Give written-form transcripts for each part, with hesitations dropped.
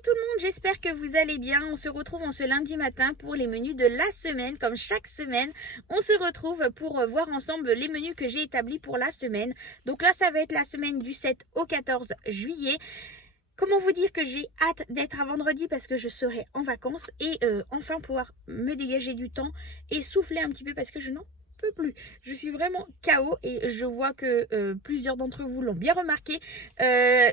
Bonjour tout le monde, j'espère que vous allez bien. On se retrouve en ce lundi matin pour les menus de la semaine. Comme chaque semaine, on se retrouve pour voir ensemble les menus que j'ai établis pour la semaine. Donc là, ça va être la semaine du 7 au 14 juillet. Comment vous dire que j'ai hâte d'être à vendredi parce que je serai en vacances et enfin pouvoir me dégager du temps et souffler un petit peu parce que je n'en peux plus. Je suis vraiment KO et je vois que plusieurs d'entre vous l'ont bien remarqué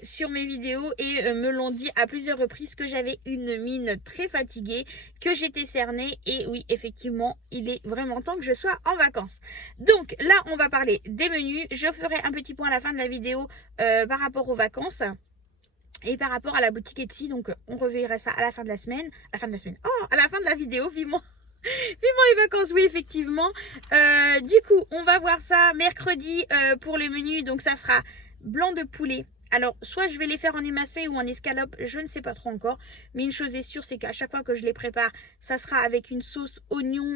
sur mes vidéos et me l'ont dit à plusieurs reprises que j'avais une mine très fatiguée, que j'étais cernée et oui, effectivement, il est vraiment temps que je sois en vacances. Donc là, on va parler des menus. Je ferai un petit point à la fin de la vidéo par rapport aux vacances. Et par rapport à la boutique Etsy, donc on reverra ça à la fin de la semaine. À la fin de la semaine. Oh, à la fin de la vidéo, vivement. Vivement les vacances, oui, effectivement. Du coup, on va voir ça mercredi pour les menus. Donc ça sera blanc de poulet. Alors, soit je vais les faire en émacé ou en escalope, je ne sais pas trop encore. Mais une chose est sûre, c'est qu'à chaque fois que je les prépare, ça sera avec une sauce oignon,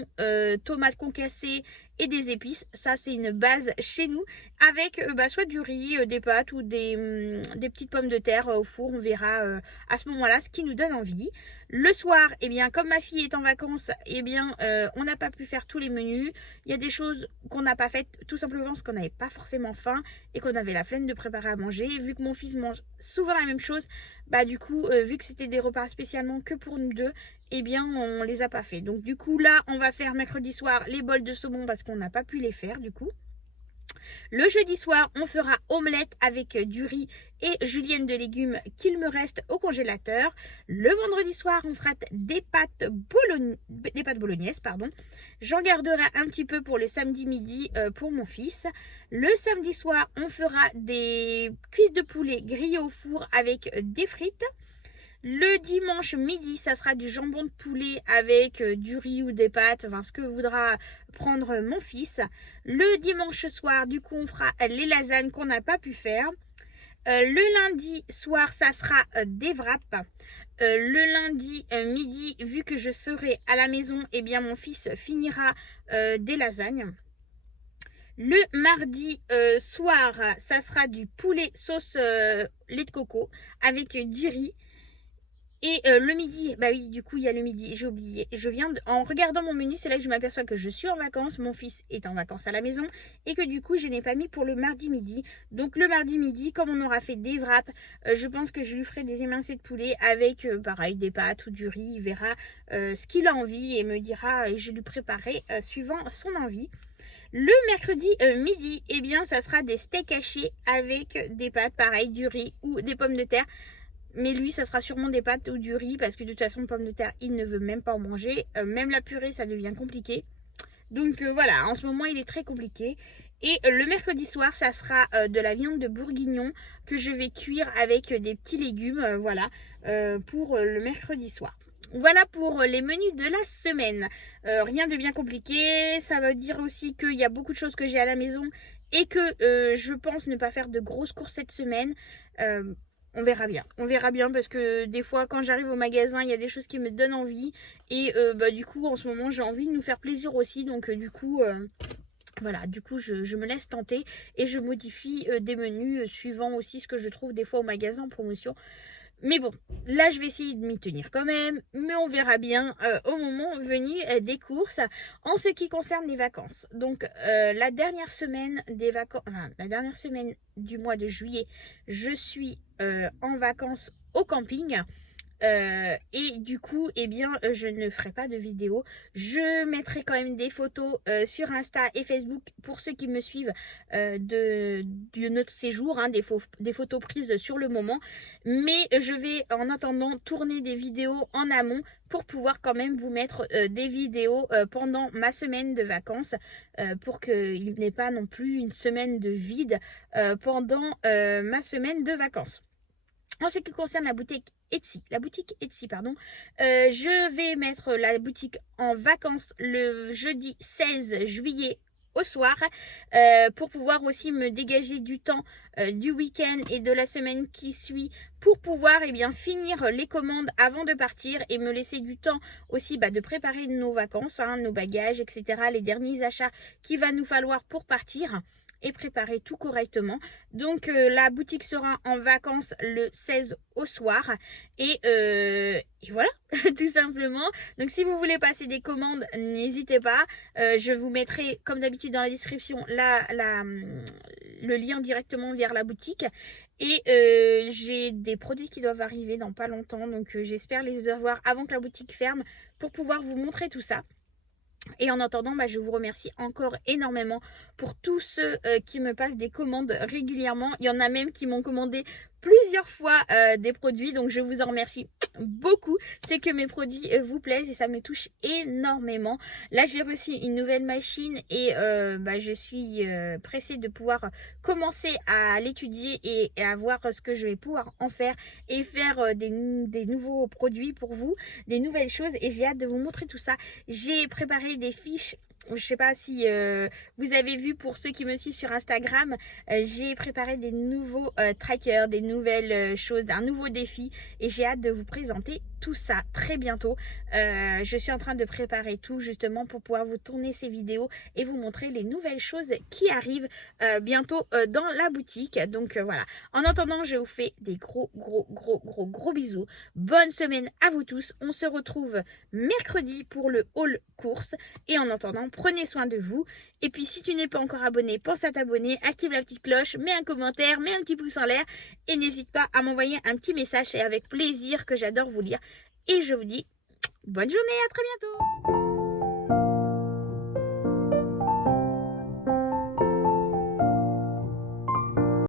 tomate concassée et des épices. Ça, c'est une base chez nous. Avec soit du riz, des pâtes ou des petites pommes de terre au four. On verra à ce moment-là ce qui nous donne envie. Le soir, eh bien, comme ma fille est en vacances, eh bien, on n'a pas pu faire tous les menus. Il y a des choses qu'on n'a pas faites tout simplement parce qu'on n'avait pas forcément faim et qu'on avait la flemme de préparer à manger. Vu que mon fils mange souvent la même chose, bah du coup, vu que c'était des repas spécialement que pour nous deux, eh bien, on les a pas fait. Donc du coup, là, on va faire mercredi soir les bols de saumon parce qu'on n'a pas pu les faire du coup. Le jeudi soir, on fera omelette avec du riz et julienne de légumes qu'il me reste au congélateur. Le vendredi soir, on fera des pâtes bolognaises. J'en garderai un petit peu pour le samedi midi pour mon fils. Le samedi soir, on fera des cuisses de poulet grillées au four avec des frites. Le dimanche midi, ça sera du jambon de poulet avec du riz ou des pâtes, enfin ce que voudra prendre mon fils. Le dimanche soir, du coup, on fera les lasagnes qu'on n'a pas pu faire. Le lundi soir, ça sera des wraps. Le lundi midi, vu que je serai à la maison, eh bien mon fils finira des lasagnes. Le mardi soir, ça sera du poulet sauce lait de coco avec du riz. Et le midi, bah oui, du coup, il y a le midi, j'ai oublié. En regardant mon menu, c'est là que je m'aperçois que je suis en vacances, mon fils est en vacances à la maison, et que du coup, je n'ai pas mis pour le mardi midi. Donc le mardi midi, comme on aura fait des wraps, je pense que je lui ferai des émincés de poulet avec, pareil, des pâtes ou du riz. Il verra ce qu'il a envie et me dira, et je lui préparerai suivant son envie. Le mercredi midi, eh bien, ça sera des steaks hachés avec des pâtes, pareil, du riz ou des pommes de terre. Mais lui, ça sera sûrement des pâtes ou du riz parce que de toute façon, pommes de terre, il ne veut même pas en manger. Même la purée, ça devient compliqué. Donc voilà, en ce moment, il est très compliqué. Et le mercredi soir, ça sera de la viande de bourguignon que je vais cuire avec des petits légumes. Voilà, pour le mercredi soir. Voilà pour les menus de la semaine. Rien de bien compliqué. Ça veut dire aussi qu'il y a beaucoup de choses que j'ai à la maison et que je pense ne pas faire de grosses courses cette semaine. On verra bien parce que des fois quand j'arrive au magasin il y a des choses qui me donnent envie et du coup en ce moment j'ai envie de nous faire plaisir aussi donc voilà, du coup je me laisse tenter et je modifie des menus suivant aussi ce que je trouve des fois au magasin en promotion. Mais bon, là je vais essayer de m'y tenir quand même, mais on verra bien au moment venu des courses en ce qui concerne les vacances. Donc la dernière semaine la dernière semaine du mois de juillet, je suis en vacances au camping. Et du coup, eh bien, je ne ferai pas de vidéo. Je mettrai quand même des photos sur Insta et Facebook pour ceux qui me suivent de notre séjour, hein, des photos prises sur le moment. Mais je vais en attendant tourner des vidéos en amont pour pouvoir quand même vous mettre des vidéos pendant ma semaine de vacances pour qu'il n'ait pas non plus une semaine de vide pendant ma semaine de vacances. En ce qui concerne la boutique Etsy, je vais mettre la boutique en vacances le jeudi 16 juillet au soir pour pouvoir aussi me dégager du temps du week-end et de la semaine qui suit pour pouvoir finir les commandes avant de partir et me laisser du temps aussi de préparer nos vacances, hein, nos bagages, etc. Les derniers achats qu'il va nous falloir pour partir. et préparer tout correctement. Donc la boutique sera en vacances le 16 au soir et voilà tout simplement. Donc si vous voulez passer des commandes, n'hésitez pas. Je vous mettrai comme d'habitude dans la description le lien directement vers la boutique. Et j'ai des produits qui doivent arriver dans pas longtemps, donc j'espère les avoir avant que la boutique ferme pour pouvoir vous montrer tout ça. Et en attendant, je vous remercie encore énormément pour tous ceux qui me passent des commandes régulièrement. Il y en a même qui m'ont commandé plusieurs fois des produits, donc je vous en remercie beaucoup. C'est que mes produits vous plaisent et ça me touche énormément. Là, j'ai reçu une nouvelle machine et je suis pressée de pouvoir commencer à l'étudier et à voir ce que je vais pouvoir en faire et faire des nouveaux produits pour vous, des nouvelles choses, et j'ai hâte de vous montrer tout ça. J'ai préparé des fiches. Je ne sais pas si vous avez vu, pour ceux qui me suivent sur Instagram, j'ai préparé des nouveaux trackers, des nouvelles choses, un nouveau défi, et j'ai hâte de vous présenter tout ça très bientôt. Je suis en train de préparer tout justement pour pouvoir vous tourner ces vidéos et vous montrer les nouvelles choses qui arrivent bientôt dans la boutique. Donc voilà. En attendant, je vous fais des gros bisous. Bonne semaine à vous tous. On se retrouve mercredi pour le haul course. Et en attendant, prenez soin de vous. Et puis si tu n'es pas encore abonné, pense à t'abonner, active la petite cloche, mets un commentaire, mets un petit pouce en l'air et n'hésite pas à m'envoyer un petit message. C'est avec plaisir que j'adore vous lire. Et je vous dis bonne journée, à très bientôt.